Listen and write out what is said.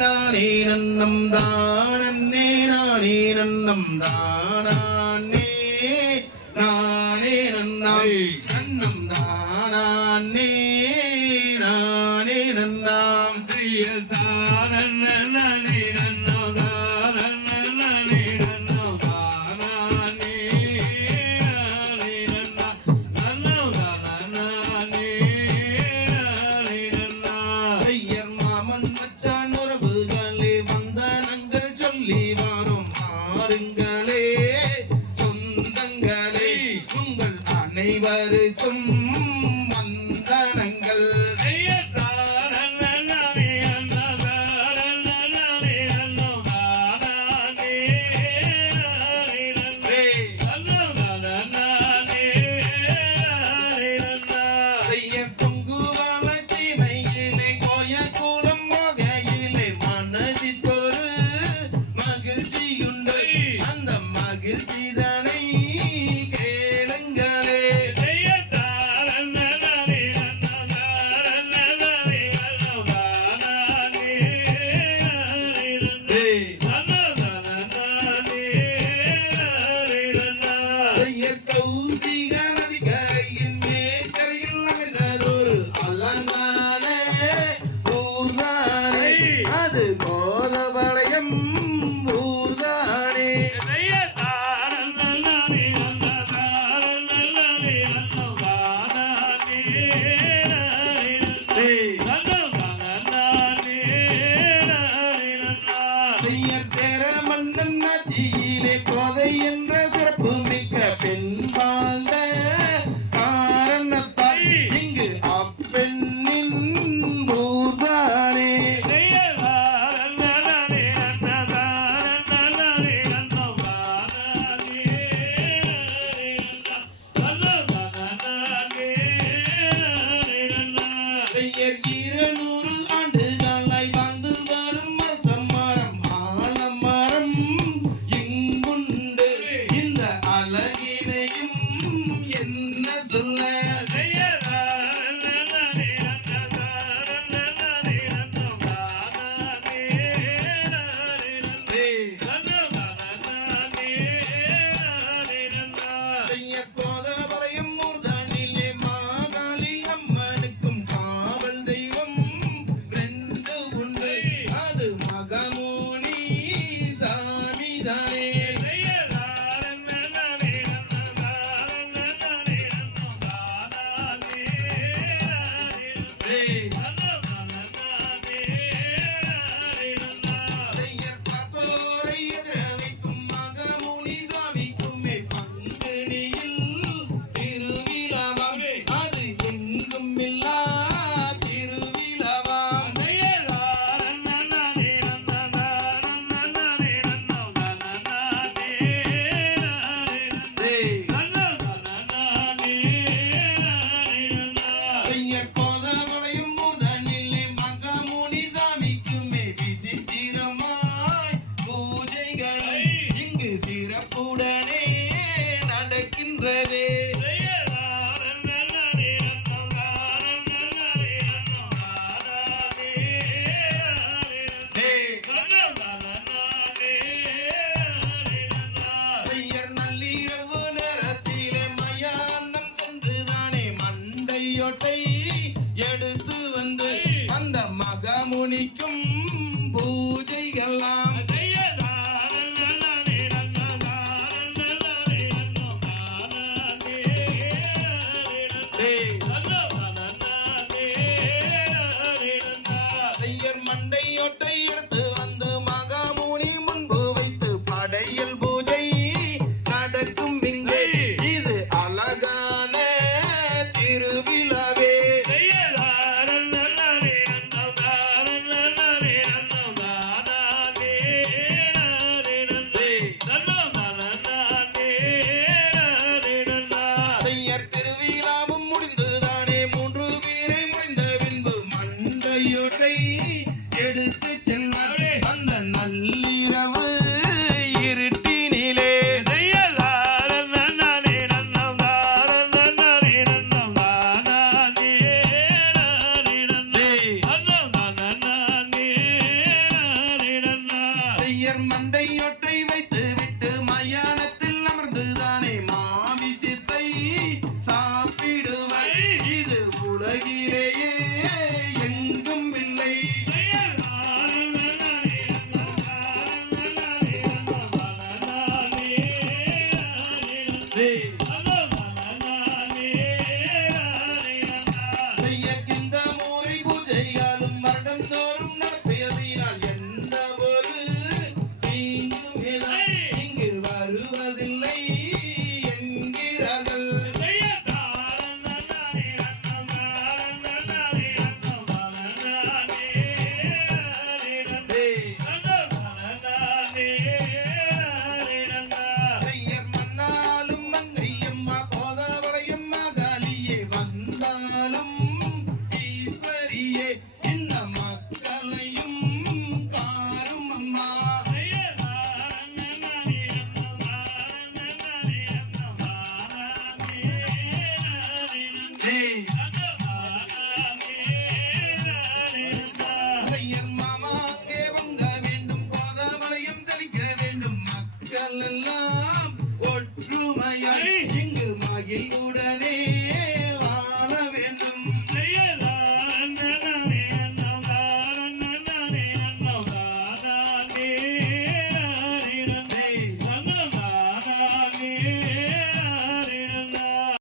நானே நன்னம் தானே நானே நன்னம் தானே நானே நன்னாய் நன்னம் தானே நானே நன்னாம் பிரியதா அனைவருக்கும் வந்தனங்கள் துணிக்கும் பூஜைகள்லாம் Hey!